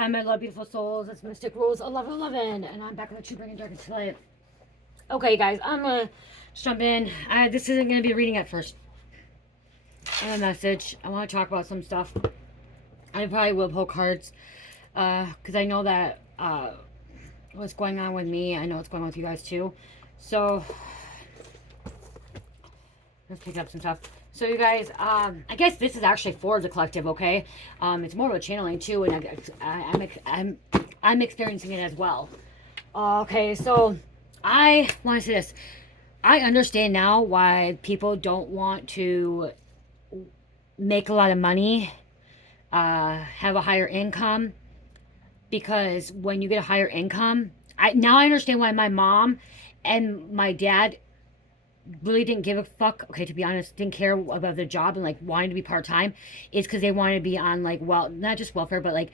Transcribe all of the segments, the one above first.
Hi, my love, beautiful souls. It's Mystic Rules 1111, and I'm back with the True Bringing Dragon tonight. Okay, guys, I'm gonna jump in. This isn't gonna be reading at first. I have a message. I want to talk about some stuff. I probably will pull cards, because I know that what's going on with me. I know what's going on with you guys too. So let's pick up some stuff. So you guys, I guess this is actually for the collective, okay? It's more of a channeling too, and I'm experiencing it as well. Okay, so I want to say this. I understand now why people don't want to make a lot of money, have a higher income, because when you get a higher income, I understand why my mom and my dad really didn't give a fuck, okay, to be honest, didn't care about the job and like wanting to be part-time. Is because they wanted to be on, like, well, not just welfare, but like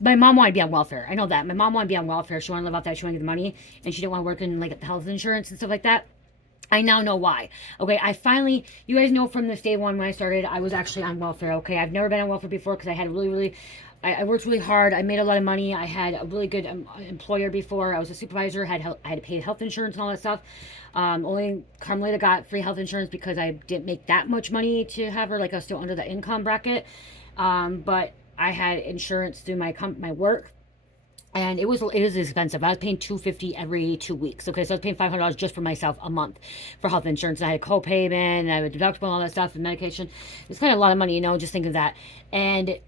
my mom wanted to be on welfare. I know that my mom wanted to be on welfare. She wanted to live off that. She wanted to get the money, and she didn't want to work in like health insurance and stuff like that. I now know why. Okay, I finally, you guys know from this day one when I started, I was actually on welfare. Okay, I've never been on welfare before because I had I worked really hard. I made a lot of money. I had a really good employer before. I was a supervisor. I had to pay health insurance and all that stuff. Only Carmelita got free health insurance because I didn't make that much money to have her. Like, I was still under the income bracket. But I had insurance through my work. And it was expensive. I was paying $250 every 2 weeks. Okay, so I was paying $500 just for myself a month for health insurance. And I had a co-payment, and I had a deductible, and all that stuff, and medication. It's kind of a lot of money, just think of that. And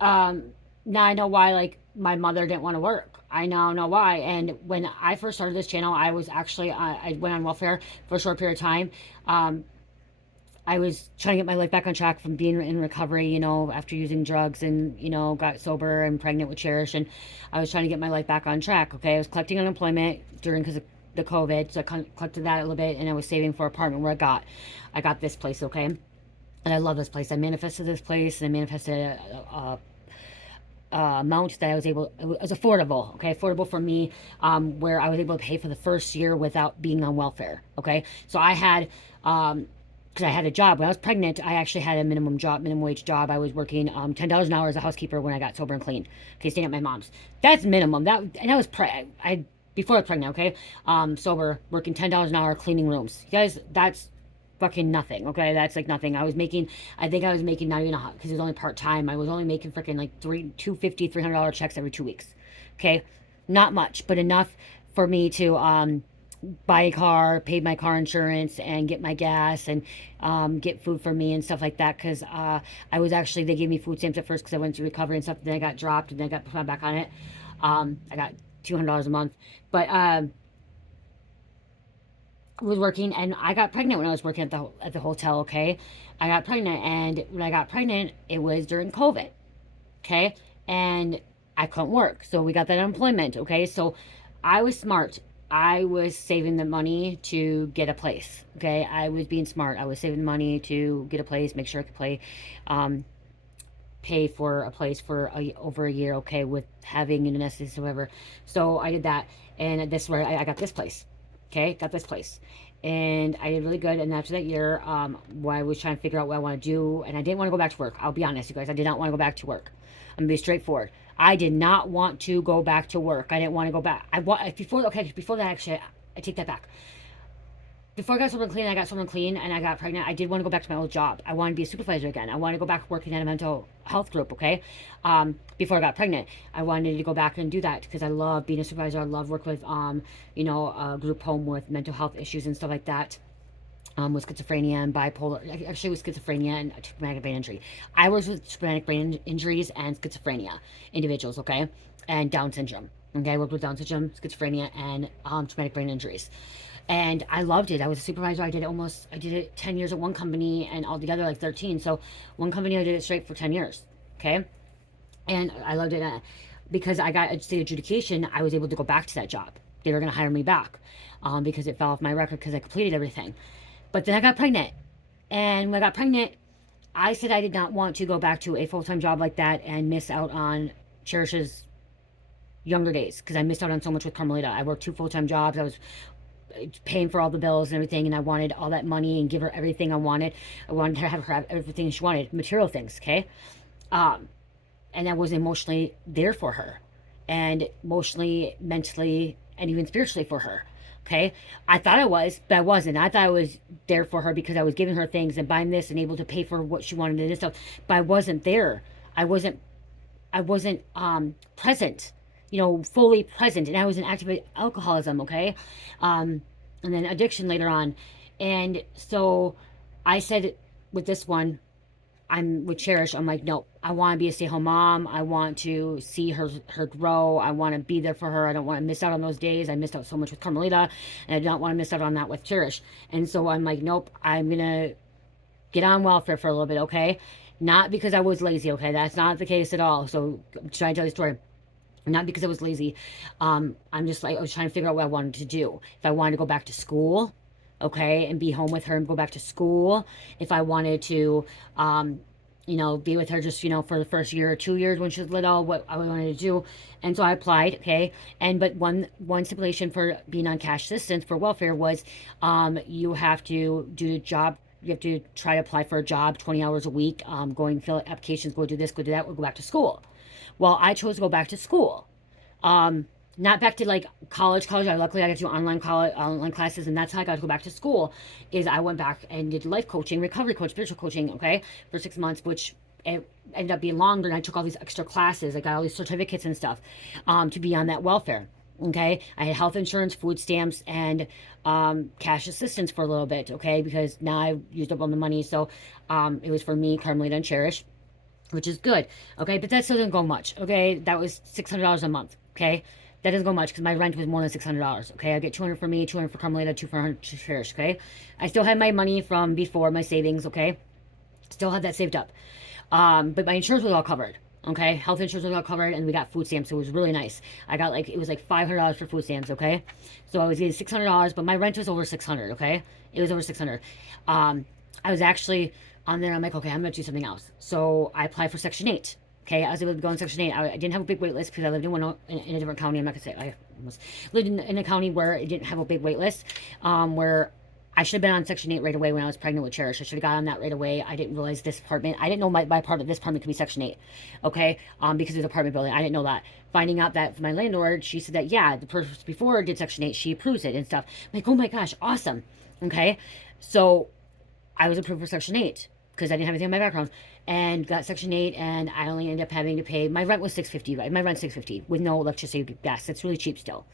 now I know why, like, my mother didn't want to work. I now know why. And when I first started this channel, I was actually I went on welfare for a short period of time. I was trying to get my life back on track from being in recovery, after using drugs, and, got sober and pregnant with Cherish. And I was trying to get my life back on track. Okay. I was collecting unemployment because of the COVID. So I collected that a little bit, and I was saving for an apartment where I got this place. Okay. And I love this place. I manifested this place, and I manifested a amount that it was affordable, okay, affordable for me, where I was able to pay for the first year without being on welfare, okay. So I had, because I had a job when I was pregnant. I actually had a minimum wage job. I was working $10 an hour as a housekeeper when I got sober and clean, okay, staying at my mom's. That's minimum. And I was before I was pregnant, okay, sober, working $10 an hour cleaning rooms. You guys, that's fucking nothing, okay? That's like nothing. I think I was making not even because it was only part-time. I was only making freaking like $250, $300 checks every 2 weeks, okay? Not much, but enough for me to buy a car, pay my car insurance, and get my gas, and get food for me and stuff like that, because they gave me food stamps at first because I went to recovery and stuff. Then I got dropped, and then I got put back on it. I got $200 a month, but was working, and I got pregnant when I was working at the hotel, okay? I got pregnant, and when I got pregnant, it was during COVID, okay? And I couldn't work, so we got that unemployment, okay? So I was smart. I was saving the money to get a place, okay? I was being smart. I was saving the money to get a place, make sure I could pay for a place for over a year, okay, with having an necessity, whatever. So I did that, and this is where I got this place. Okay, got this place, and I did really good. And after that year, while I was trying to figure out what I want to do, and I didn't want to go back to work. I'll be honest, you guys, I did not want to go back to work. I'm gonna be straightforward. I did not want to go back to work. I didn't want to go back. Before that, actually, I take that back. Before I got someone clean, and I got pregnant, I did want to go back to my old job. I wanted to be a supervisor again. I wanted to go back working at a mental health group, okay? Before I got pregnant, I wanted to go back and do that because I love being a supervisor. I love working with, a group home with mental health issues and stuff like that. With schizophrenia and bipolar, actually with schizophrenia and traumatic brain injury. I was with traumatic brain injuries and schizophrenia individuals, okay? And Down syndrome, okay? I worked with Down syndrome, schizophrenia, and traumatic brain injuries. And I loved it. I was a supervisor. I did it 10 years at one company, and altogether like 13. So one company, I did it straight for 10 years. Okay. And I loved it. Because I got a state adjudication, I was able to go back to that job. They were going to hire me back, because it fell off my record because I completed everything. But then I got pregnant. And when I got pregnant, I said I did not want to go back to a full-time job like that and miss out on Cherish's younger days, because I missed out on so much with Carmelita. I worked 2 full-time jobs. I was paying for all the bills and everything, and I wanted all that money and give her everything I wanted. I wanted to have her have everything she wanted, material things, okay? and I wasn't emotionally there for her, and emotionally, mentally, and even spiritually for her. Okay, I thought I was, but I wasn't. I thought I was there for her because I was giving her things and buying this and able to pay for what she wanted and stuff, but I wasn't there. I wasn't present, fully present, and I was in active alcoholism. Okay, and then addiction later on, and so I said with this one, I'm with Cherish. I'm like, no, I want to be a stay-at-home mom. I want to see her grow. I want to be there for her. I don't want to miss out on those days. I missed out so much with Carmelita, and I don't want to miss out on that with Cherish. And so I'm like, nope, I'm gonna get on welfare for a little bit, okay? Not because I was lazy, okay? That's not the case at all. So I'm trying to tell you the story. Not because I was lazy. I'm just like, I was trying to figure out what I wanted to do. If I wanted to go back to school, okay, and be home with her and go back to school. If I wanted to, be with her just, for the first year or 2 years when she was little, what I wanted to do. And so I applied, okay. But one stipulation for being on cash assistance for welfare was, you have to do a job. You have to try to apply for a job 20 hours a week, fill applications, go do this, go do that, or go back to school. Well, I chose to go back to school. Not back to like college. Luckily, I got to do online classes, and that's how I got to go back to school. Is I went back and did life coaching, recovery coach, spiritual coaching, okay, for 6 months, which it ended up being longer. And I took all these extra classes. I got all these certificates and stuff, to be on that welfare. Okay, I had health insurance, food stamps, and cash assistance for a little bit. Okay, because now I used up all the money, so it was for me, Carmelita, and Cherish, which is good. Okay, but that still didn't go much. Okay, that was $600 a month. Okay, that doesn't go much because my rent was more than $600. Okay, I get 200 for me, 200 for Carmelita, 200 for Cherish. Okay, I still had my money from before, my savings. Okay, still had that saved up. But my insurance was all covered. Okay, health insurance was all covered, and we got food stamps, so it was really nice. I got it was like $500 for food stamps. Okay, so I was getting $600, but my rent was over 600. Okay, it was over 600. I was actually on there. I'm like, okay, I'm gonna do something else. So I applied for Section 8. Okay, I was able to go on Section 8. I didn't have a big wait list because I lived in a different county. I'm not gonna say I almost lived in a county where it didn't have a big wait list, where I should have been on Section 8 right away when I was pregnant with Cherish. I should have got on that right away. I didn't realize this apartment. I didn't know my apartment, this apartment could be Section 8. Okay? Because it was an apartment building. I didn't know that. Finding out that from my landlord, she said that, yeah, the person before did Section 8. She approves it and stuff. I'm like, oh my gosh, awesome. Okay? So I was approved for Section 8 because I didn't have anything in my background, and got Section 8, and I only ended up having to pay, my rent was $650, right? My rent's $650 with no electricity, gas. It's really cheap still.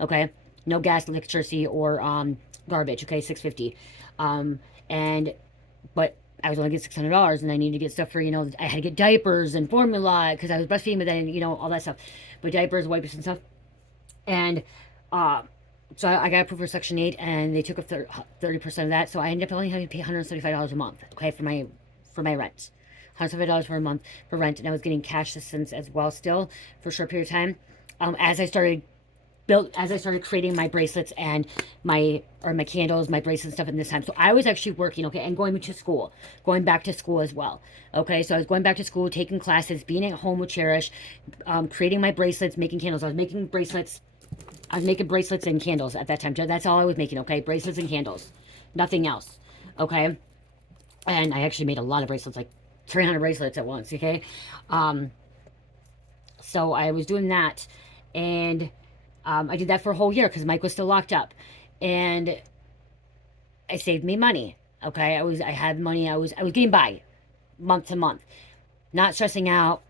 Okay? No gas, electricity, or garbage. Okay, $650. But I was only getting $600, and I needed to get stuff for, I had to get diapers and formula because I was breastfeeding, but then, all that stuff. But diapers, wipes, and stuff. And so I got approved for Section 8, and they took up 30% of that. So I ended up only having to pay $175 a month, okay, for my rent. $175 for a month for rent, and I was getting cash assistance as well still for a short period of time. As I started creating my bracelets and my candles, my bracelets and stuff in this time. So I was actually working, okay, and going back to school as well. Okay, so I was going back to school, taking classes, being at home with Cherish, creating my bracelets, making candles. I was making bracelets and candles at that time. That's all I was making, okay? Bracelets and candles. Nothing else. Okay? And I actually made a lot of bracelets, like 300 bracelets at once, okay? So I was doing that, and I did that for a whole year because Mike was still locked up, and it saved me money. Okay, I had money. I was getting by, month to month, not stressing out.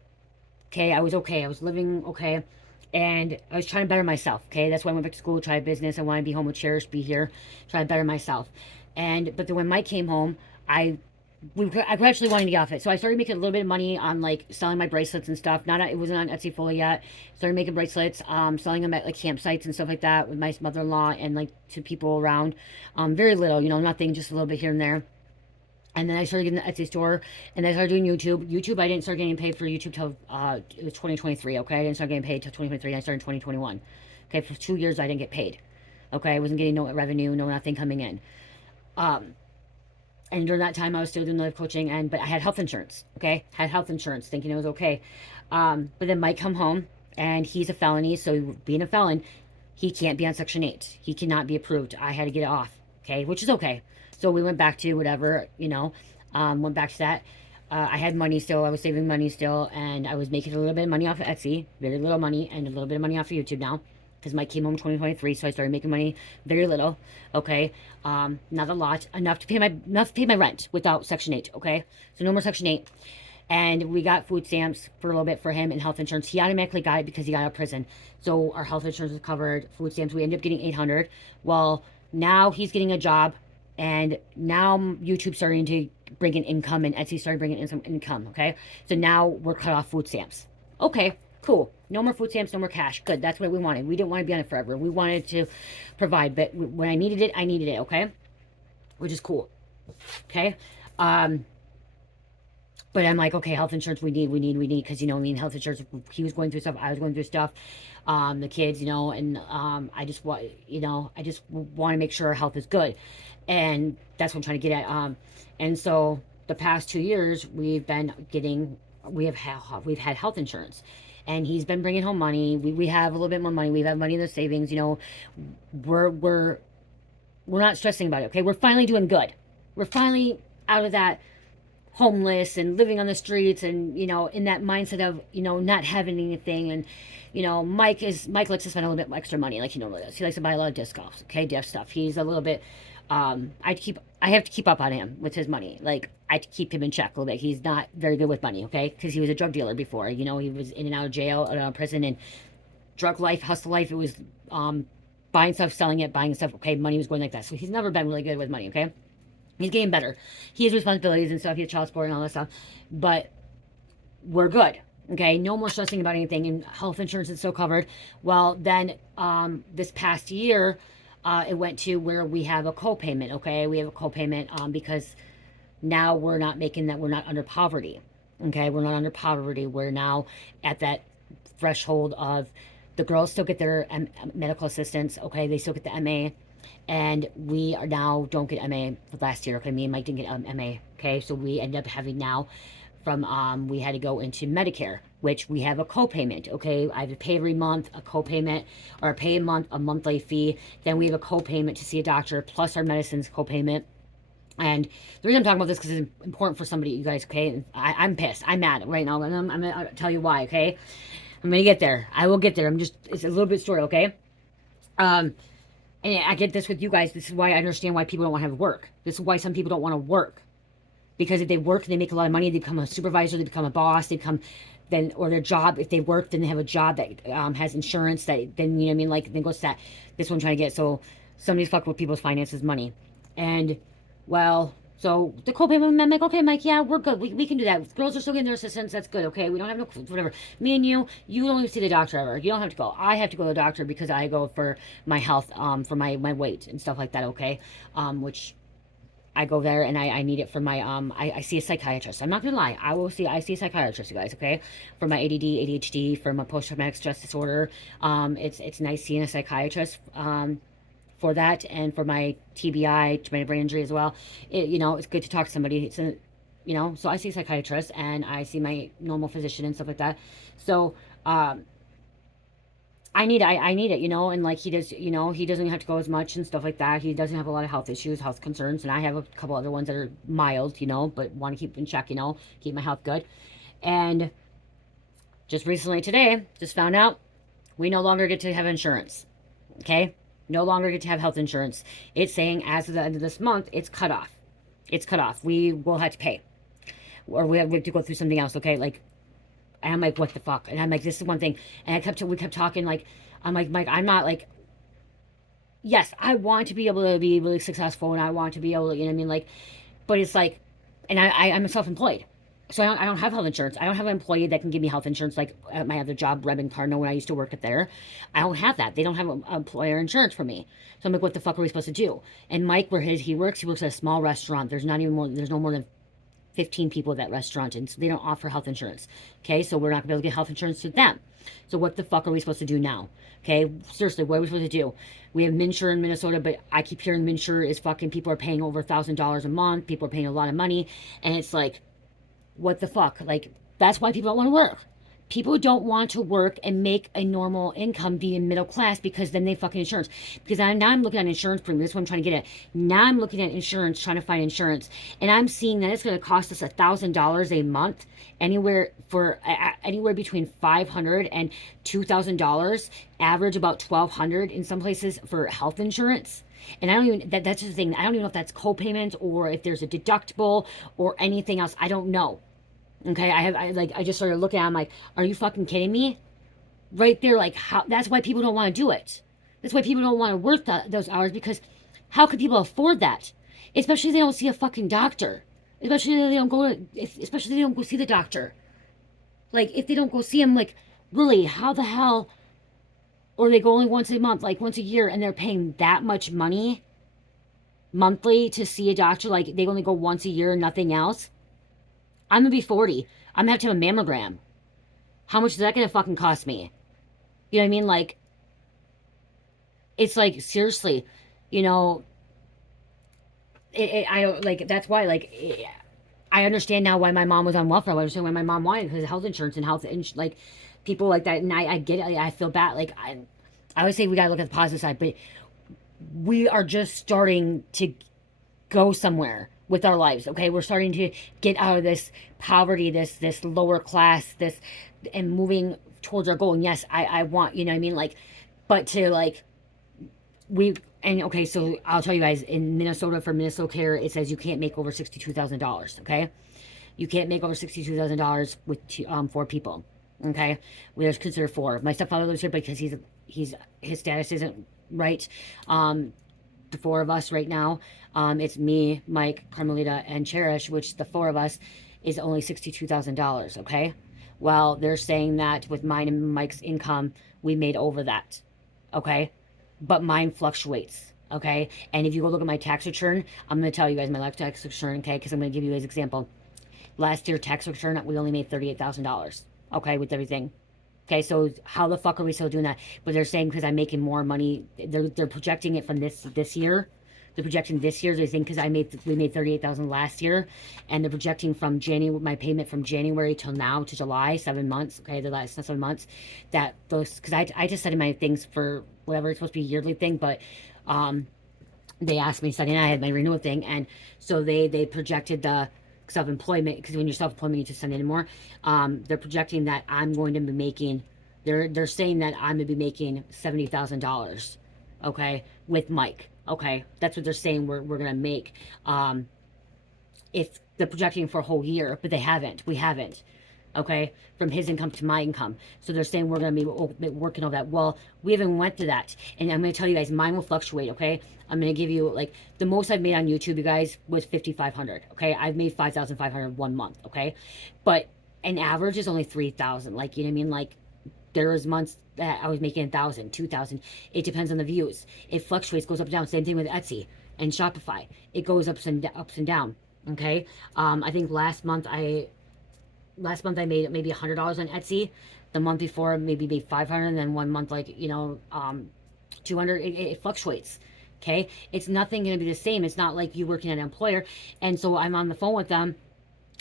Okay, I was okay. I was living okay, and I was trying to better myself. Okay, that's why I went back to school, try a business. I wanted to be home with Cherish, be here, try to better myself. But then when Mike came home, I gradually wanted to get off it. So I started making a little bit of money on like selling my bracelets and stuff. It wasn't on Etsy fully yet. Started making bracelets, selling them at like campsites and stuff like that with my mother-in-law and like to people around. Very little, nothing, just a little bit here and there. And then I started getting the Etsy store, and I started doing YouTube. YouTube, I didn't start getting paid for YouTube till it was 2023. Okay, I didn't start getting paid till 2023. I started in 2021. Okay, for 2 years I didn't get paid. Okay, I wasn't getting no revenue, no nothing coming in. And during that time, I was still doing life coaching, but I had health insurance. Okay, had health insurance, thinking it was okay. But then Mike come home, and he's a felony. So being a felon, he can't be on Section 8. He cannot be approved. I had to get it off. Okay, which is okay. So we went back to whatever, went back to that. I had money still. I was saving money still, and I was making a little bit of money off of Etsy, very little money, and a little bit of money off of YouTube now, because Mike came home 2023, so I started making money very little. Okay, not a lot, enough to pay my rent without Section 8. Okay, so no more Section 8. And we got food stamps for a little bit for him and health insurance. He automatically got it because he got out of prison. So our health insurance is covered, food stamps. We ended up getting 800. Well, now he's getting a job, and now YouTube's starting to bring in income, and Etsy started bringing in some income. Okay, so now we're cut off food stamps. Okay, cool. No more food stamps, no more cash. Good. That's what we wanted. We didn't want to be on it forever. We wanted to provide, but when I needed it, I needed it. Okay, which is cool. Okay. But I'm like, okay, health insurance, we need, because, I mean, health insurance, he was going through stuff, I was going through stuff, the kids, and I just want, I just want to make sure our health is good. And that's what I'm trying to get at. And so the past 2 years, we've had health insurance. And he's been bringing home money. We have a little bit more money. We have money in the savings. We're not stressing about it. Okay, we're finally doing good. We're finally out of that homeless and living on the streets, and in that mindset of not having anything. And Mike likes to spend a little bit extra money, like he normally does. He likes to buy a lot of disc golf, okay, diff stuff. He's a little bit I have to keep up on him with his money. Like, I keep him in check a little bit. He's not very good with money, okay, because he was a drug dealer before. He was in and out of jail, out of prison, and drug life, hustle life. It was buying stuff, selling it, buying stuff. Okay, money was going like that. So he's never been really good with money. Okay, he's getting better. He has responsibilities and stuff. He has child support and all that stuff. But we're good. Okay, no more stressing about anything. And health insurance is still covered. Well, then this past year, it went to where we have a co-payment. Okay, we have a co-payment because now we're not making that. We're not under poverty. Okay, we're not under poverty. We're now at that threshold of the girls still get their medical assistance. Okay, they still get the MA. And we are now don't get MA for last year. Okay, me and Mike didn't get MA. Okay, so we ended up having now from we had to go into Medicare, which we have a co-payment. Okay, I have to pay every month a co-payment, or pay a monthly fee. Then we have a co-payment to see a doctor plus our medicines co-payment. And the reason I'm talking about this because it's important for somebody, you guys. Okay, and I'm pissed. I'm mad right now, and I'm gonna tell you why. Okay, I'm gonna get there. I will get there. It's a little bit story. Okay. And I get this with you guys. This is why I understand why people don't want to have work. This is why some people don't want to work. Because if they work, they make a lot of money. They become a supervisor. They become a boss. They become or their job. If they work, then they have a job that has insurance. That then what I mean. Like, then goes to that. This one I'm trying to get. So somebody's fucking with people's finances, money, and well. So the co-payment, I'm like, okay, Mike, yeah, we're good. We can do that. Girls are still getting their assistance. That's good, okay? We don't have no, whatever. Me and you don't even see the doctor ever. You don't have to go. I have to go to the doctor because I go for my health, for my weight and stuff like that, okay? Which I go there and I need it for my, I see a psychiatrist. I'm not gonna lie. I see a psychiatrist, you guys, okay? For my ADD, ADHD, for my post-traumatic stress disorder. It's nice seeing a psychiatrist, for that, and for my TBI, to my brain injury as well. It's good to talk to somebody. So I see a psychiatrist and I see my normal physician and stuff like that. So I need it, and like he does, he doesn't have to go as much and stuff like that. He doesn't have a lot of health issues, health concerns, and I have a couple other ones that are mild, but want to keep in check, keep my health good. And just recently today, just found out we no longer get to have insurance. Okay? No longer get to have health insurance. It's saying as of the end of this month, it's cut off. It's cut off. We will have to pay. Or we have to go through something else, okay? Like, and I'm like, what the fuck? And I'm like, this is one thing. And we kept talking, like, I'm like, Mike, I'm not like, yes, I want to be able to be really successful, and I want to be able to, you know what I mean? Like, but it's like, and I'm self-employed. So I don't have health insurance. I don't have an employee that can give me health insurance like at my other job, Reb and Carno, when I used to work at there. I don't have that. They don't have an employer insurance for me. So I'm like, what the fuck are we supposed to do? And Mike, where he works at a small restaurant. There's no more than 15 people at that restaurant, and so they don't offer health insurance. Okay, so we're not gonna be able to get health insurance to them. So what the fuck are we supposed to do now? Okay, seriously, what are we supposed to do? We have MNsure in Minnesota, but I keep hearing MNsure is fucking, people are paying over $1,000 a month. People are paying a lot of money, and it's like, what the fuck? Like, that's why people don't want to work. People don't want to work and make a normal income, be in middle class, because then they fucking insurance. Because now I'm looking at insurance premium. That's what I'm trying to get at. Now I'm looking at insurance, trying to find insurance, and I'm seeing that it's going to cost us $1,000 a month, anywhere between $500 and $2,000, average about $1,200 in some places for health insurance. And I don't even that's the thing. I don't even know if that's co-payment or if there's a deductible or anything else. I don't know. Okay, I just started looking at it, I'm like, are you fucking kidding me? Right there, like, how, that's why people don't want to do it. That's why people don't want to work those hours, because how could people afford that? Especially if they don't see a fucking doctor. Especially if they don't especially if they don't go see the doctor. Like, if they don't go see him, like, really, how the hell, or they go only once a month, like once a year, and they're paying that much money monthly to see a doctor, like they only go once a year and nothing else. I'm gonna be 40. I'm gonna have to have a mammogram. How much is that gonna fucking cost me? You know what I mean? Like, it's like, seriously, you know, I don't, like, that's why, like, I understand now why my mom was on welfare. I understand why my mom wanted, because of health insurance and like, people like that. And I get it. I feel bad. Like, I always say we gotta look at the positive side, but we are just starting to go somewhere with our lives. Okay, we're starting to get out of this poverty, this lower class, and moving towards our goal. And yes, I want, you know what I mean, like, but to, like, okay, so I'll tell you guys, in Minnesota, for Minnesota Care, it says you can't make over $62,000. Okay, you can't make over $62,000 with 4 people. Okay, there's considered 4. My stepfather lives here because his status isn't right. The 4 of us right now, it's me, Mike, Carmelita, and Cherish, which the 4 of us is only $62,000. Okay, well, they're saying that with mine and Mike's income, we made over that. Okay, but mine fluctuates. Okay, and if you go look at my tax return, I'm going to tell you guys my life tax return. Okay, because I'm going to give you guys an example. Last year tax return, we only made $38,000. Okay, with everything. Okay, so how the fuck are we still doing that? But they're saying because I'm making more money, they're projecting it from this year. They're projecting this year. They think because we made $38,000 last year, and they're projecting from January, my payment from January till now to July, 7 months. Okay, the last 7 months, that those, because I just set in my things for whatever, it's supposed to be a yearly thing, but they asked me Sunday night, I had my renewal thing, and so they projected the self-employment, because when you're self-employment you just send in more. They're projecting that I'm going to be making, they're saying that I'm going to be making $70,000, okay, with Mike. Okay, that's what they're saying we're going to make. If they're projecting for a whole year, but we haven't. Okay, from his income to my income. So they're saying we're going to be working on that. Well, we haven't went through that. And I'm going to tell you guys, mine will fluctuate, okay? I'm going to give you, like, the most I've made on YouTube, you guys, was $5,500, okay? I've made $5,500 1 month, okay? But an average is only $3,000. Like, you know what I mean? Like, there was months that I was making $1,000, $2,000. It depends on the views. It fluctuates, goes up and down. Same thing with Etsy and Shopify. It goes ups and down, okay? I think last month I made maybe $100 on Etsy. The month before, maybe made 500, and then 1 month, like, 200. It fluctuates. Okay, it's nothing going to be the same. It's not like you working at an employer. And so I'm on the phone with them,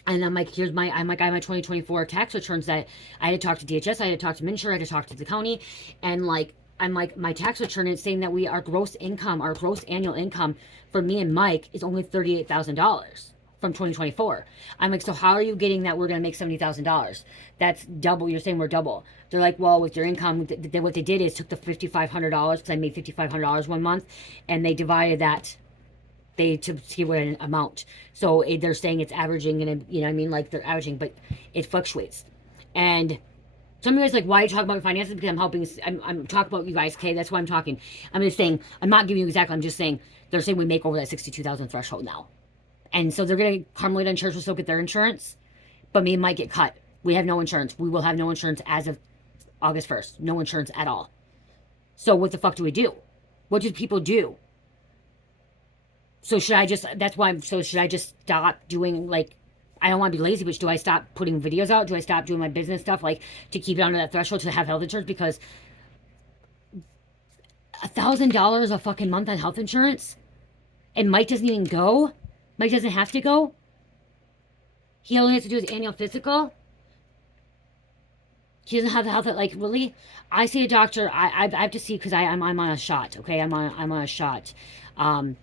and I'm like, I have my 2024 tax returns that I had to talk to DHS, I had to talk to Minshore, I had to talk to the county, and like, I'm like, my tax return is saying that our gross annual income for me and Mike is only $38,000 from 2024. I'm like, so how are you getting that we're going to make $70,000? That's double. You're saying we're double. They're like, well, with your income, what they did is took the $5,500, because I made $5,500 1 month, and they divided that. To see what an amount. So they're saying it's averaging, and you know what I mean, like, they're averaging, but it fluctuates. And some of you guys like, why are you talking about finances? Because I'm talking about you guys, okay? That's why I'm talking. I'm just saying, I'm not giving you exactly, I'm just saying, they're saying we make over that 62,000 threshold now. And so they're going to, Carmelita and Church will still get their insurance, but me and Mike get cut. We have no insurance. We will have no insurance as of August 1st. No insurance at all. So what the fuck do we do? What do people do? So should I just stop doing, like, I don't want to be lazy, but do I stop putting videos out? Do I stop doing my business stuff, like, to keep it under that threshold to have health insurance? Because $1,000 a fucking month on health insurance, and Mike doesn't even go? Mike doesn't have to go? He only has to do his annual physical? He doesn't have the health. Like, really, I see a doctor. I have to see because I'm on a shot. Okay, I'm on a shot. Um,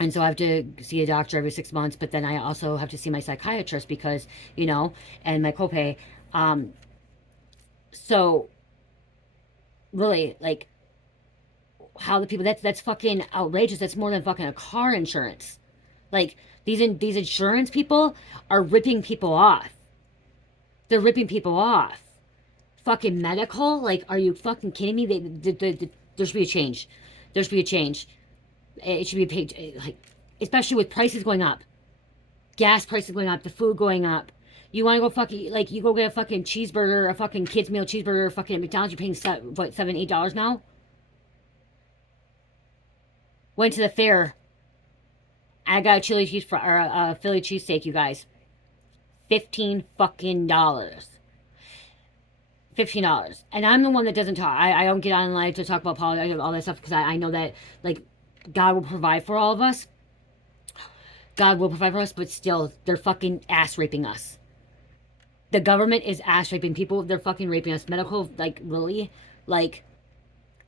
and so I have to see a doctor every 6 months. But then I also have to see my psychiatrist because and my copay. Um, so really, like, how the people that's fucking outrageous. That's more than fucking a car insurance. Like, these insurance people are ripping people off. They're ripping people off. Fucking medical? Like, are you fucking kidding me? There should be a change. There should be a change. It should be a page, like, especially with prices going up, gas prices going up, the food going up. You want to go fucking, like, you go get a fucking cheeseburger, a fucking kids meal cheeseburger, fucking at McDonald's. You're paying $7, $8 now. Went to the fair. I got a chili cheese or a Philly cheesesteak, you guys. 15 fucking dollars. $15. And I'm the one that doesn't talk. I don't get online to talk about politics, all that stuff, because I know that, like, God will provide for all of us. God will provide for us, but still, they're fucking ass raping us. The government is ass raping people. They're fucking raping us. Medical, like, really? Like,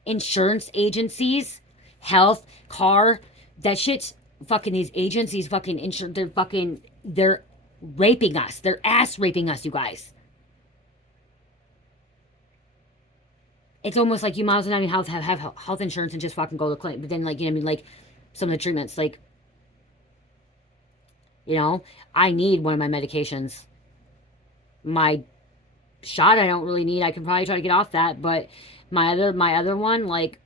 insurance agencies, health, car, that shit's fucking these agencies, fucking insurance, they're raping us. They're ass raping us, you guys. It's almost like you might as well not even have health insurance and just fucking go to the clinic. But then, like, like, some of the treatments, like, I need one of my medications. My shot I don't really need. I can probably try to get off that, but my other one, like,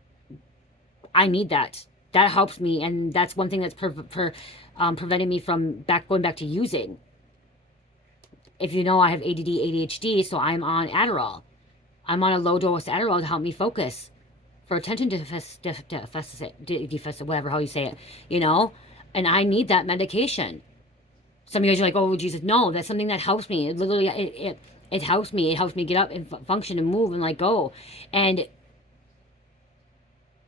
I need that. That helps me, and that's one thing that's preventing me from going back to using. If you know, I have ADD, ADHD, so I'm on Adderall. I'm on a low dose Adderall to help me focus for attention deficit, whatever, how you say it, and I need that medication. Some of you guys are like, oh, Jesus. No, that's something that helps me. It literally, it helps me. It helps me get up and function and move and, like, go. And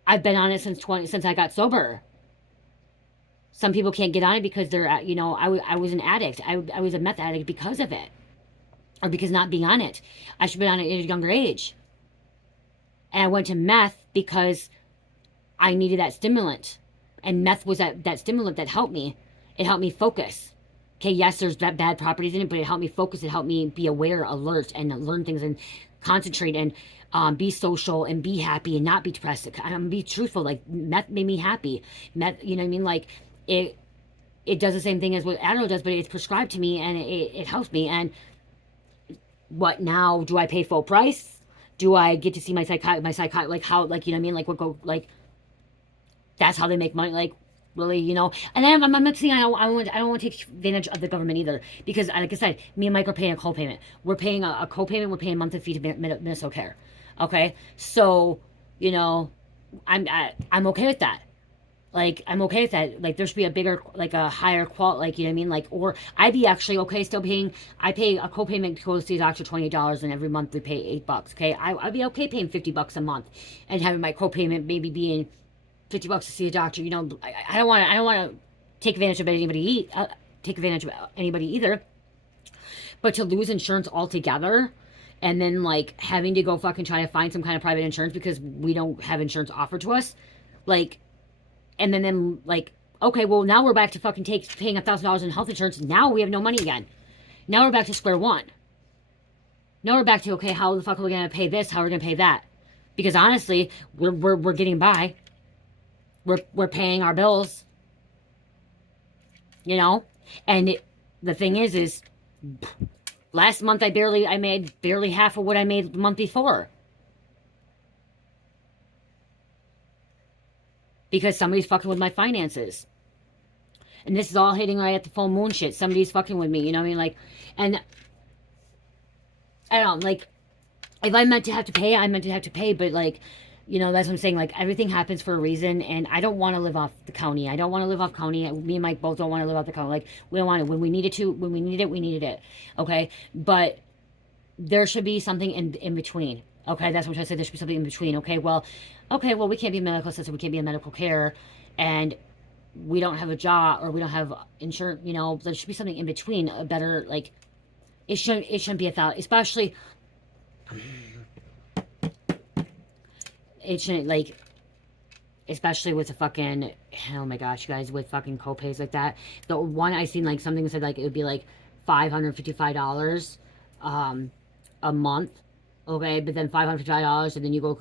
I've been on it since I got sober. Some people can't get on it because they're, I was an addict. I was a meth addict because of it. Or because not being on it. I should have been on it at a younger age. And I went to meth because I needed that stimulant. And meth was that stimulant that helped me. It helped me focus. Okay, yes, there's bad properties in it, but it helped me focus. It helped me be aware, alert, and learn things and concentrate and be social and be happy and not be depressed. I'm be truthful. Like, meth made me happy. Meth, you know what I mean? Like, it does the same thing as what Adderall does, but it's prescribed to me and it helps me. And what now? Do I pay full price? Do I get to see my psychiatrist? Like, how? Like, you know what I mean? Like, what go? Like, that's how they make money. Like, really, and then I'm not saying I don't want to take advantage of the government either, because, like I said, me and Mike are paying a co-payment. We're paying a co-payment. We're paying a monthly fee to Minnesota Care. Okay, so I'm okay with that. Like, I'm okay with that. Like, there should be a bigger, like, a higher quality, like, you know what I mean? Like, or I'd be actually okay still paying, I pay a co-payment to go see a doctor $28, and every month we pay $8, okay? I'd be okay paying $50 a month and having my co-payment maybe being $50 to see a doctor. I don't want to take advantage of anybody either. But to lose insurance altogether, and then, like, having to go fucking try to find some kind of private insurance because we don't have insurance offered to us, like, and then like, okay, well, now we're back to fucking paying $1,000 in health insurance. Now we have no money again. Now we're back to square one. Now we're back to, okay, how the fuck are we gonna pay this? How are we gonna pay that? Because honestly, we're getting by. We're paying our bills. And the thing is last month I made barely half of what I made the month before. Because somebody's fucking with my finances. And this is all hitting right at the full moon shit. Somebody's fucking with me, you know what I mean? Like, and I don't know, like, if I meant to have to pay, I meant to have to pay, but, like, that's what I'm saying. Like, everything happens for a reason, and I don't want to live off the county. I don't want to live off county. Me and Mike both don't want to live off the county. Like, we don't want it. When we needed it, we needed it. Okay? But there should be something in between. Okay? That's what I said. There should be something in between. Okay, well, we can't be a medical assistant. We can't be in medical care, and we don't have a job, or we don't have insurance. There should be something in between. A better, like, it shouldn't be $1,000, especially it shouldn't, like, especially with the fucking, oh my gosh, you guys, with fucking copays like that. The one I seen, like, something said, like, it would be, like, $555 a month. Okay, but then $555, and then you go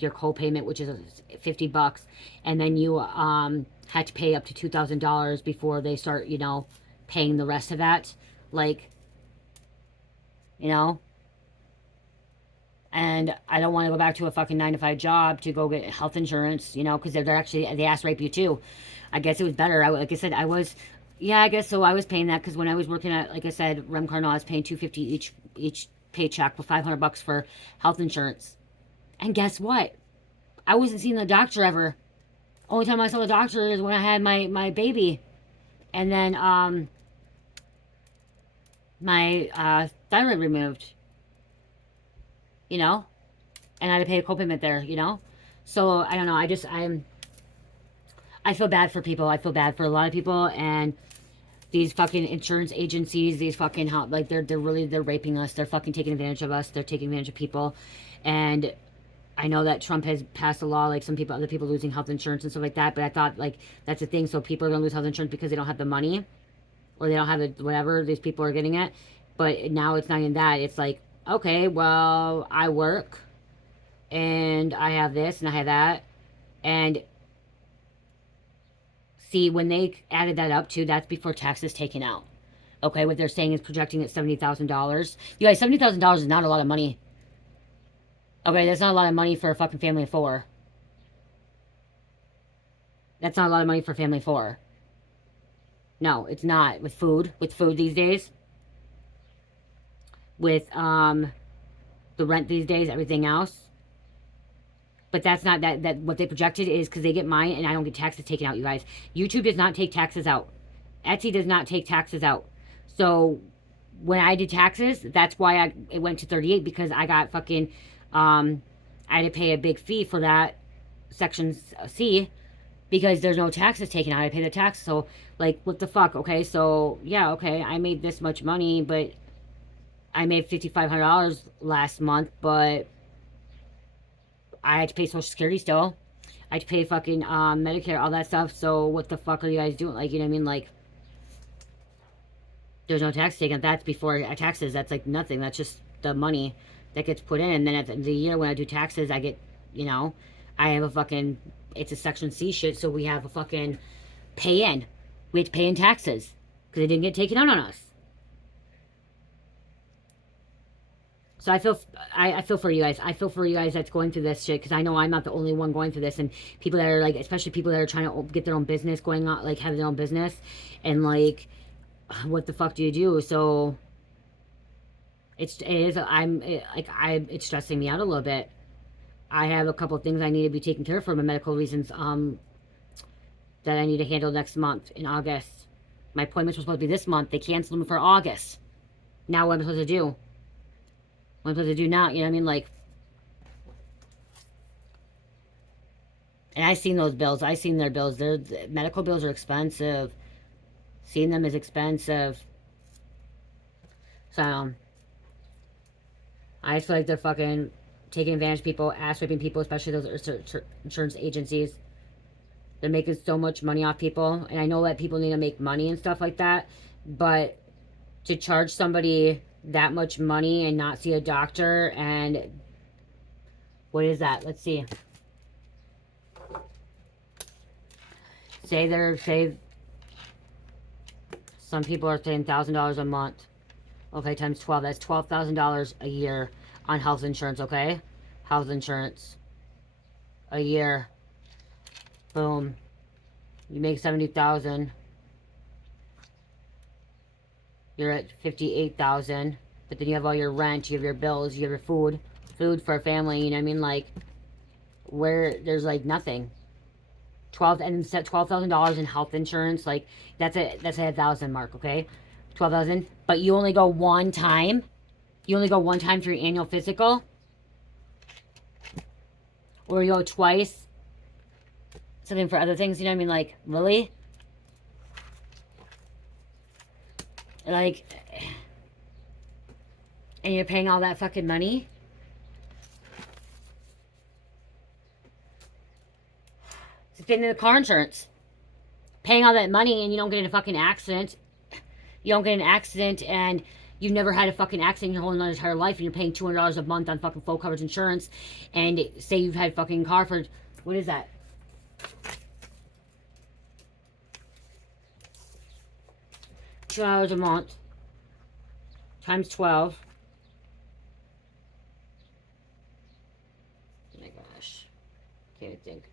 your co-payment, which is $50, and then you had to pay up to $2,000 before they start, you know, paying the rest of that. Like, you know, and I don't want to go back to a fucking 9 to 5 job to go get health insurance, you know, because they're actually, they ass rape you too. I guess it was better. Like I said, I was, yeah, I guess so. I was paying that because when I was working at, like I said, Rem Cardinal, I was paying $250 each paycheck with $500 for health insurance. And guess what? I wasn't seeing the doctor ever. Only time I saw the doctor is when I had my baby, and then my thyroid removed. You know, and I had to pay a copayment there, you know? So, I don't know, I feel bad for people. I feel bad for a lot of people, and these fucking insurance agencies, these fucking, like, they're raping us. They're fucking taking advantage of us. They're taking advantage of people, and I know that Trump has passed a law, like, other people losing health insurance and stuff like that, but I thought, like, that's the thing, so people are gonna lose health insurance because they don't have the money, or they don't have the, whatever, these people are getting it, but now it's not even that, it's like, okay, well, I work, and I have this, and I have that, and see, when they added that up, too, that's before taxes taken out, okay, what they're saying is projecting at $70,000, you guys, $70,000 is not a lot of money, okay, that's not a lot of money for a fucking family of 4, that's not a lot of money for a family of 4, no, it's not, with food these days, with the rent these days, everything else. But that's not that what they projected is because they get mine and I don't get taxes taken out, you guys. YouTube does not take taxes out. Etsy does not take taxes out. So when I did taxes, that's why it went to 38, because I got fucking I had to pay a big fee for that section C, because there's no taxes taken out. I pay the tax. So, like, what the fuck? Okay, so yeah, okay, I made this much money, but I made $5,500 last month, but I had to pay Social Security still. I had to pay fucking Medicare, all that stuff. So what the fuck are you guys doing? Like, you know what I mean? Like, there's no tax taken. That's before taxes. That's like nothing. That's just the money that gets put in. And then at the end of the year when I do taxes, I get, you know, I have a fucking, it's a Section C shit. So we have a fucking pay in. We have to pay in taxes because it didn't get taken out on us. So I feel for you guys. I feel for you guys that's going through this shit, because I know I'm not the only one going through this, and people that are like, especially people that are trying to get their own business going on, like have their own business, and like, what the fuck do you do? So it's stressing me out a little bit. I have a couple of things I need to be taken care of for my medical reasons that I need to handle next month in August. My appointments were supposed to be this month. They canceled them for August. Now what am I supposed to do? What am I supposed to do now? You know what I mean? Like, and I seen those bills. I seen their bills. Their medical bills are expensive. Seeing them is expensive. So I just feel like they're fucking taking advantage of people, ass raping people, especially those insurance agencies. They're making so much money off people, and I know that people need to make money and stuff like that, but to charge somebody that much money and not see a doctor, and what is that? Let's see. Say some people are saying $1,000 a month. Okay, times 12. That's $12,000 a year on health insurance, okay? Health insurance. A year. Boom. You make $70,000. You're at $58,000. But then you have all your rent, you have your bills, you have your food. Food for a family, you know what I mean? Like, where there's like nothing. $12,000 in health insurance, like that's a 1,000 mark, okay? 12,000, but you only go one time. You only go one time for your annual physical, or you go twice. Something for other things, you know what I mean? Like, really? Like, and you're paying all that fucking money? Spending the car insurance. Paying all that money and you don't get in a fucking accident. You don't get in an accident and you've never had a fucking accident your whole entire life and you're paying $200 a month on fucking full coverage insurance. And say you've had fucking car for, what is that? $200 a month times 12. Oh my gosh. Can't even think.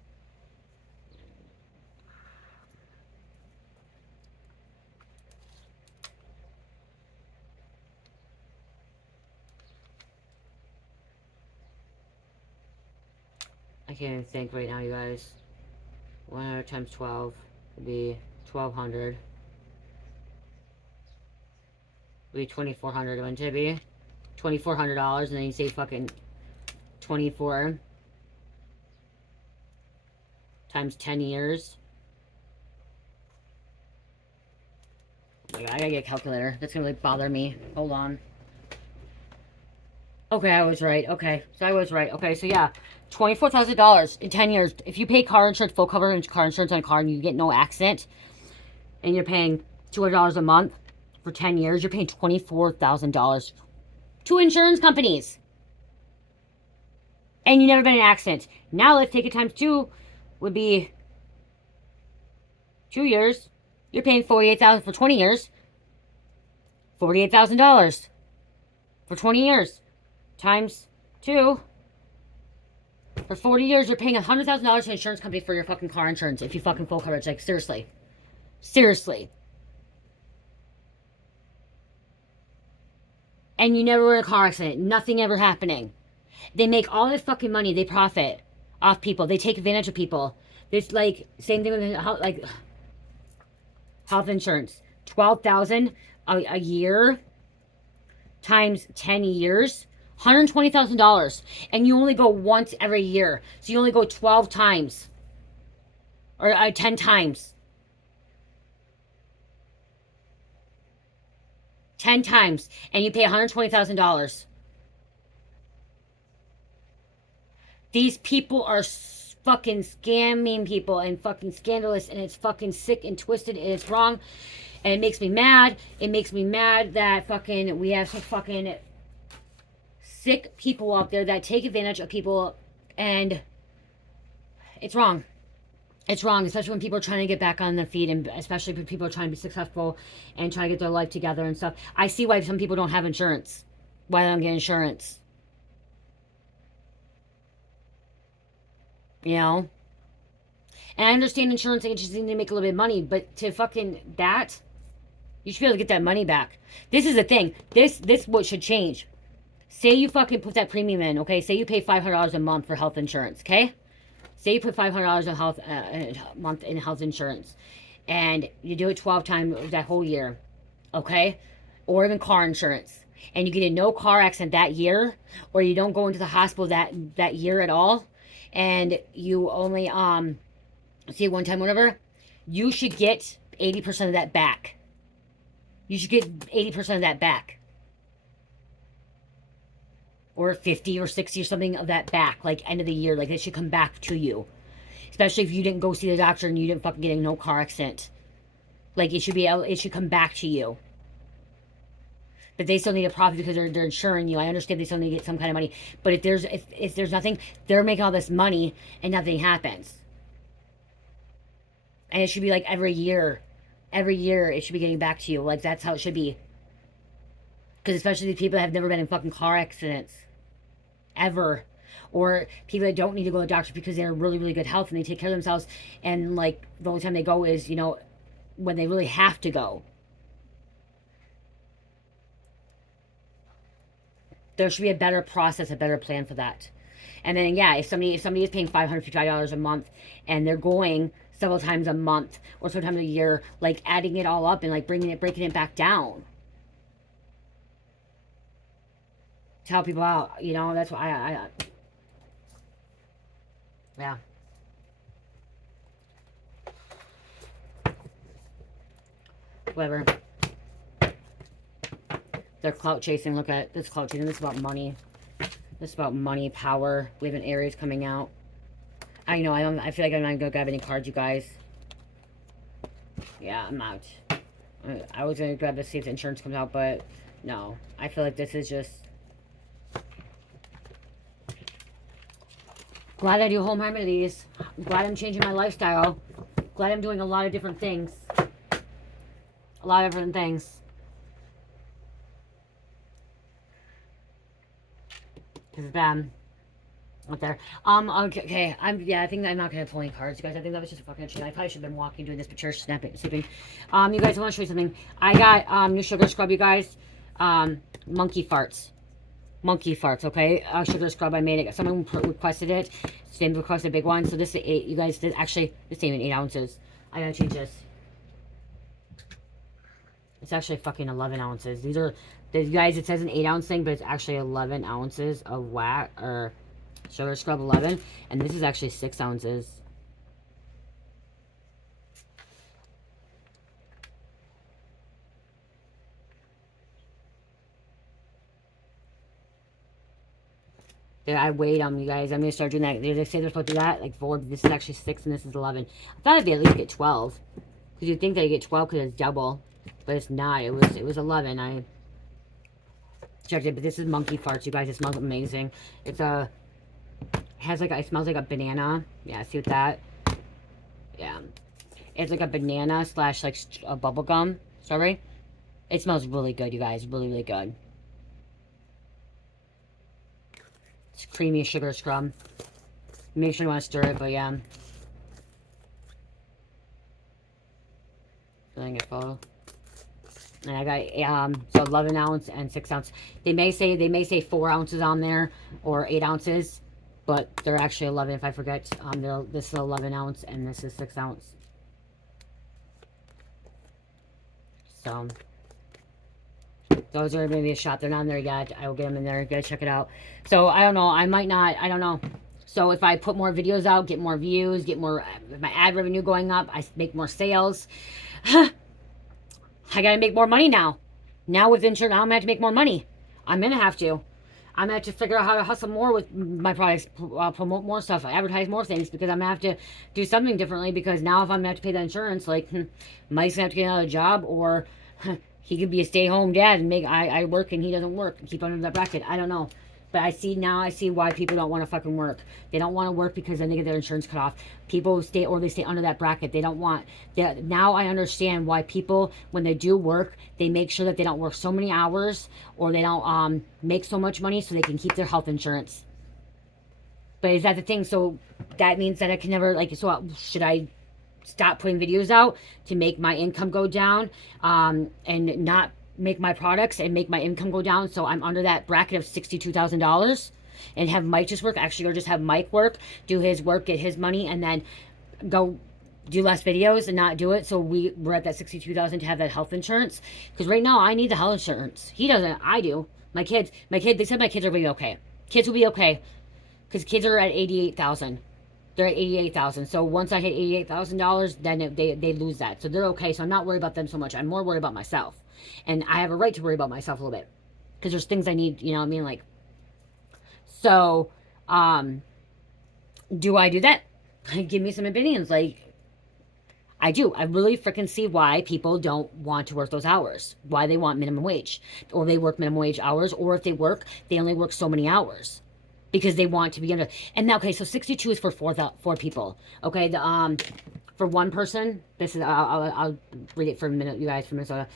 I can't even think right now, you guys. 100 times 12 would be 1,200. Would be 2,400, wouldn't it be? $2,400, and then you say fucking 24 times 10 years. Oh my God, I gotta get a calculator. That's gonna really bother me. Hold on. Okay, I was right. Okay, so I was right. Okay, so yeah, $24,000 in 10 years. If you pay car insurance, full coverage car insurance on a car, and you get no accident, and you're paying $200 a month for 10 years, you're paying $24,000 to insurance companies. And you never been in an accident. Now let's take it times 2, would be 2 years. You're paying $48,000 for 20 years. $48,000 for 20 years. Times 2. For 40 years, you're paying $100,000 to an insurance company for your fucking car insurance if you fucking full coverage. Like, seriously. Seriously. And you never were in a car accident. Nothing ever happening. They make all this fucking money. They profit off people. They take advantage of people. It's like, same thing with, like, health insurance. $12,000 a year times 10 years. $120,000, and you only go once every year, so you only go 12 times or 10 times. 10 times, and you pay $120,000. These people are fucking scamming people and fucking scandalous, and it's fucking sick and twisted, and it's wrong, and it makes me mad. It makes me mad that fucking we have some fucking sick people out there that take advantage of people, and it's wrong. It's wrong, especially when people are trying to get back on their feet, and especially when people are trying to be successful and try to get their life together and stuff. I see why some people don't have insurance. Why they don't get insurance. You know? And I understand insurance agencies need to make a little bit of money, but to fucking that, you should be able to get that money back. This is the thing. This what should change. Say you fucking put that premium in, okay? Say you pay $500 a month for health insurance, okay? Say you put $500 a month in health insurance, and you do it 12 times that whole year, okay? Or even car insurance, and you get in no car accident that year, or you don't go into the hospital that year at all, and you only see one time, whatever. You should get 80% of that back. You should get 80% of that back. Or 50 or 60 or something of that back, like end of the year, like it should come back to you. Especially if you didn't go see the doctor and you didn't fucking get in no car accident. Like it should come back to you. But they still need a profit because they're insuring you. I understand they still need to get some kind of money. But if there's nothing, they're making all this money and nothing happens. And it should be like every year it should be getting back to you. Like that's how it should be. Because especially the people that have never been in fucking car accidents. Ever. Or people that don't need to go to the doctor because they're in really, really good health and they take care of themselves. And like the only time they go is, you know, when they really have to go. There should be a better process, a better plan for that. And then yeah, if somebody is paying $555 a month and they're going several times a month or sometimes a year, like adding it all up and like breaking it back down. To help people out, you know, that's why I yeah. Whatever. They're clout chasing. Look at this clout chasing. This is about money. This is about money, power. We have an Aries coming out. I know, I feel like I'm not going to grab any cards, you guys. Yeah, I'm out. I was going to grab to see if the insurance comes out, but no. I feel like this is just... Glad I do home remedies. Glad I'm changing my lifestyle. Glad I'm doing a lot of different things. A lot of different things. This is bad. Up there. Okay. I think I'm not gonna pull any cards, you guys. I think that was just a fucking shit. I probably should have been walking, doing this, but church, snapping, sleeping. You guys, I want to show you something. I got new sugar scrub, you guys. Monkey farts. Monkey farts, okay? Sugar scrub, I made it. Someone requested it. Same requested a big one. So this is 8, you guys. This actually, this ain't even 8 ounces. I gotta change this. It's actually fucking 11 ounces. These are, you guys, it says an 8 ounce thing, but it's actually 11 ounces of wax, or sugar scrub 11. And this is actually 6 ounces. Yeah, I weighed them, you guys. I'm going to start doing that. They say they're supposed to do that, like 4. This is actually 6 and this is 11. I thought I'd be at least get 12. Because you'd think that you get 12 because it's double. But it's not. It was 11. I checked it. But this is monkey farts, you guys. It smells amazing. It's a... has like it smells like a banana. Yeah, see with that? Yeah. It's like a banana slash like a bubble gum. Sorry. It smells really good, you guys. Really, really good. It's creamy sugar scrub. Make sure you want to stir it, but yeah. Filling it full. And I got so 11 ounce and 6 ounce. They may say 4 ounces on there or 8 ounces, but they're actually 11. If I forget, this is 11 ounce and this is 6 ounce. So those are maybe a shot. They're not in there yet. I will get them in there. Gotta check it out. So I don't know. I might not. I don't know. So if I put more videos out, get more views, get more my ad revenue going up, I make more sales. I gotta make more money now. Now with insurance, I'm gonna have to make more money. I'm gonna have to. I'm gonna have to figure out how to hustle more with my products, promote more stuff, advertise more things, because I'm gonna have to do something differently. Because now if I'm gonna have to pay that insurance, like Mike's gonna have to get another job, or he could be a stay-home dad and make I work and he doesn't work and keep under that bracket. I don't know. But I see why people don't want to fucking work. They don't want to work because then they get their insurance cut off. People stay under that bracket. They don't want. Now I understand why people, when they do work, they make sure that they don't work so many hours or they don't make so much money so they can keep their health insurance. But is that the thing? So that means that I can never, like, so should I stop putting videos out to make my income go down and not make my products and make my income go down, so I'm under that bracket of $62,000, and have Mike just work, actually, or just have Mike work, do his work, get his money, and then go do less videos and not do it, so we're at that $62,000 to have that health insurance, because right now I need the health insurance. He doesn't. I do. My kids, they said my kids are going to be okay. Kids will be okay, because kids are at $88,000. They're at $88,000. So once I hit $88,000, then they lose that. So they're okay. So I'm not worried about them so much. I'm more worried about myself. And I have a right to worry about myself a little bit. Because there's things I need, you know what I mean? Like, so, do I do that? Give me some opinions. Like, I do. I really freaking see why people don't want to work those hours. Why they want minimum wage. Or they work minimum wage hours. Or if they work, they only work so many hours. Because they want to be under. And now, okay, so 62 is for four people. Okay, for one person, this is, I'll read it for a minute, you guys, from Minnesota.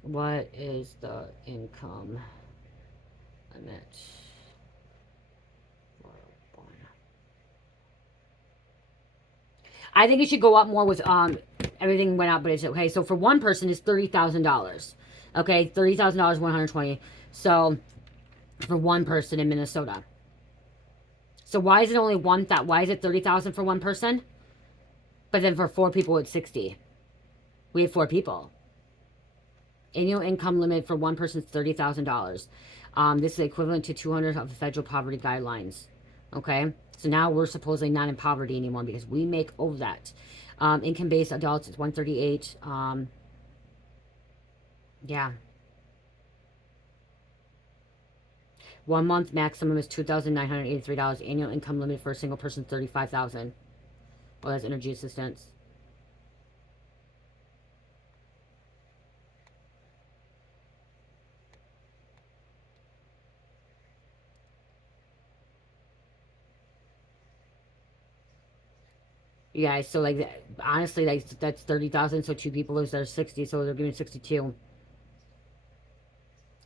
What is the income limit? I think it should go up more with, everything went up, but it's okay. So for one person, it's $30,000. Okay, $30,000, 120. So for one person in Minnesota. So why is it only why is it 30,000 for one person? But then for 4 people, it's 60. We have 4 people. Annual income limit for one person is $30,000. This is equivalent to 200 of the federal poverty guidelines. Okay, so now we're supposedly not in poverty anymore because we make over that. Income-based adults, it's 138. Yeah. 1 month maximum is $2,983. Annual income limit for a single person, 35,000. Well, that's energy assistance. You guys, so like honestly, like that's 30,000. So two people lose their 60. So they're giving 62.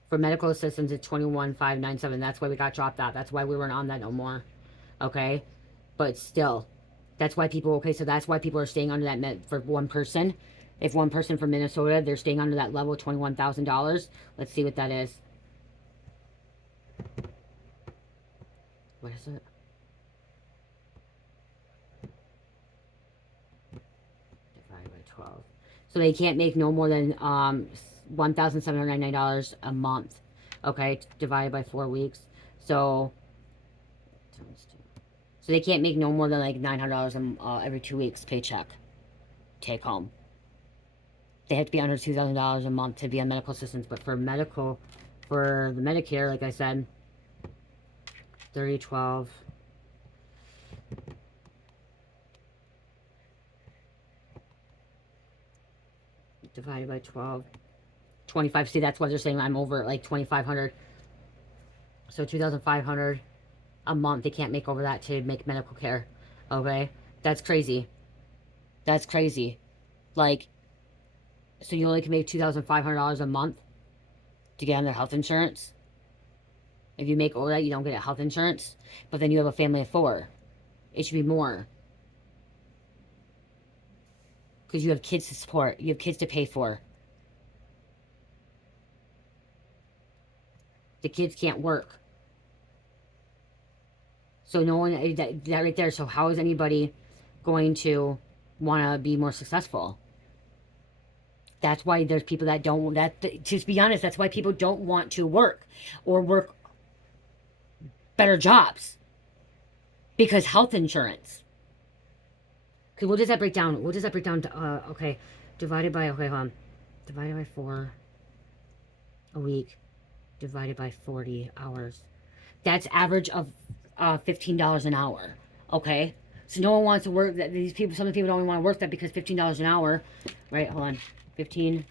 For medical assistance, it's 21,597. That's why we got dropped out. That's why we weren't on that no more. Okay, but still, that's why people. Okay, so that's why people are staying under that for one person. If one person from Minnesota, they're staying under that level, $21,000. Let's see what that is. What is it? Divided by 12. So they can't make no more than $1,799 a month. Okay, divided by 4 weeks. So they can't make no more than like $900 every 2 weeks paycheck take home. They have to be under $2,000 a month to be on medical assistance. But for the Medicare, like I said, 30/12. Divided by 12. 25. See, that's why they're saying I'm over like 2,500. So 2,500 a month. They can't make over that to make medical care. Okay? That's crazy. That's crazy. Like, so you only can make $2,500 a month to get on their health insurance. If you make over that, you don't get health insurance. But then you have a family of 4. It should be more. Because you have kids to support. You have kids to pay for. The kids can't work. So no one, that right there. So how is anybody going to want to be more successful? That's why there's people that don't, to be honest, that's why people don't want to work or work better jobs. Because health insurance. Okay, what does that break down? What does that break down to? Okay, divided by, okay, hold on. Divided by 4 a week. Divided by 40 hours. That's average of $15 an hour. Okay? So no one wants to work that. These people, some of the people don't even want to work that because $15 an hour. Right, hold on. 15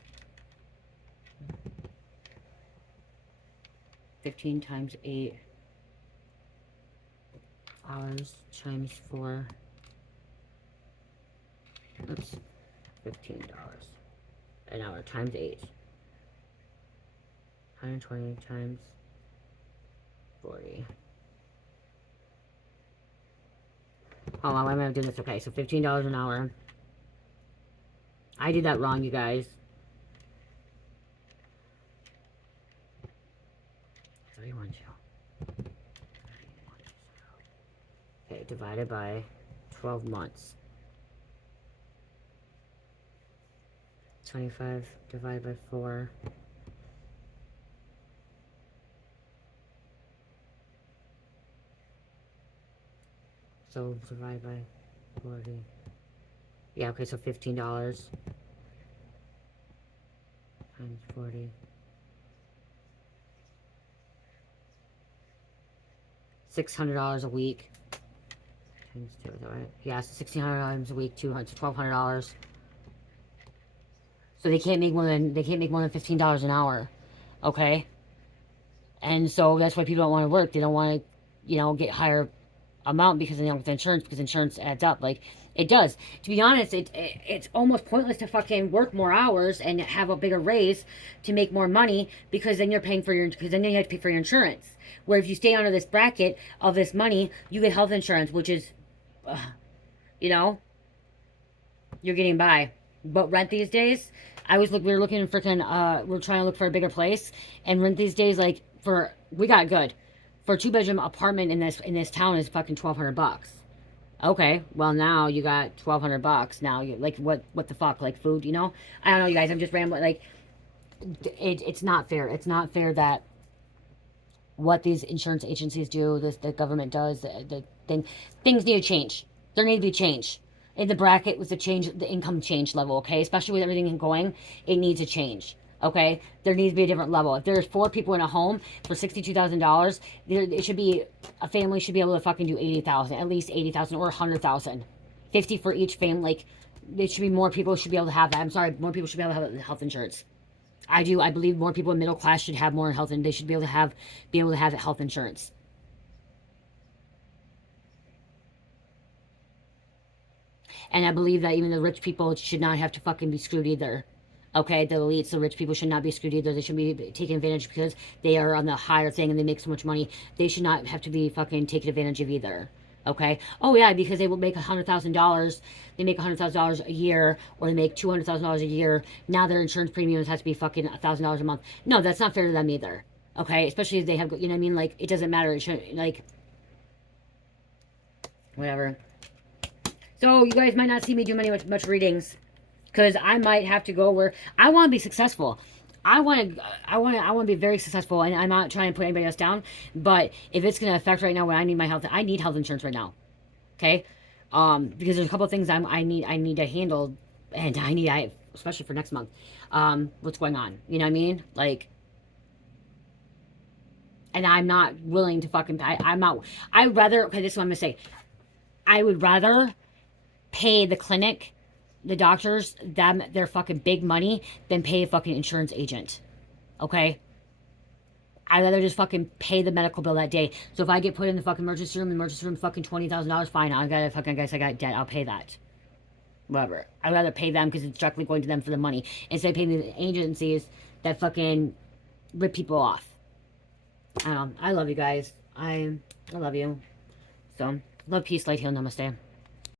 times 8 hours times 4. Oops. $15 an hour times 8. 120 times 40. Hold on, why am I doing this? Okay, so $15 an hour. I did that wrong, you guys. 310. Okay, divided by 12 months. 25 divided by 4. So divided by 40. Yeah, okay, so $15 times 40. $600 a week. Times 2, is that right? Yeah, so $1,600 a week, $1,200. So they can't make more than $15 an hour. Okay? And so that's why people don't want to work. They don't want to, get higher amount because they don't get insurance, because insurance adds up. Like, it does. To be honest, it's almost pointless to fucking work more hours and have a bigger raise to make more money, because then you're paying for because then you have to pay for your insurance. Where if you stay under this bracket of this money, you get health insurance, which is, you're getting by. But rent these days, we were looking freaking, we're trying to look for a bigger place, and rent these days, like, we got good. For a 2-bedroom apartment in this town is fucking $1,200. Okay, well now you got $1,200. Now you like what the fuck, like food, I don't know, you guys. I'm just rambling. Like, it's not fair. It's not fair that what these insurance agencies do, the government does, things need to change. There need to be change. In the bracket with the income change level, okay? Especially with everything going, it needs a change. Okay, there needs to be a different level. If there's 4 people in a home for $62,000, it should be, a family should be able to fucking do 80,000, at least 80,000 or 100,000, 50 for each family. Like, it should be more people should be able to have that. I'm sorry, more people should be able to have health insurance. I do. I believe more people in middle class should have more health, and they should be able to have health insurance. And I believe that even the rich people should not have to fucking be screwed either. Okay, the elites, the rich people should not be screwed either. They should be taken advantage because they are on the higher thing and they make so much money. They should not have to be fucking taken advantage of either. Okay. Oh yeah, because they will make $100,000. They make $100,000 a year, or they make $200,000 a year. Now their insurance premiums has to be fucking $1,000 a month. No, that's not fair to them either. Okay, especially if they have, you know what I mean? Like, it doesn't matter. It should, like, whatever. So you guys might not see me do much readings, because I might have to go where I want to be successful. I want to be very successful, and I'm not trying to put anybody else down. But if it's going to affect right now when I need my health, I need health insurance right now. Okay, because there's a couple of things I need to handle, and especially for next month. What's going on? You know what I mean? Like, and I'm not willing to fucking. I'm not. I'd rather. Okay, this is what I'm gonna say. I would rather pay the clinic, the doctors, them their fucking big money than pay a fucking insurance agent. Okay? I'd rather just fucking pay the medical bill that day. So if I get put in the fucking emergency room fucking $20,000, fine. I got fucking, guys, I got debt. I'll pay that. Whatever. I'd rather pay them because it's directly going to them for the money instead of paying the agencies that fucking rip people off. I love you guys. I love you. So, love, peace, light, heal, namaste.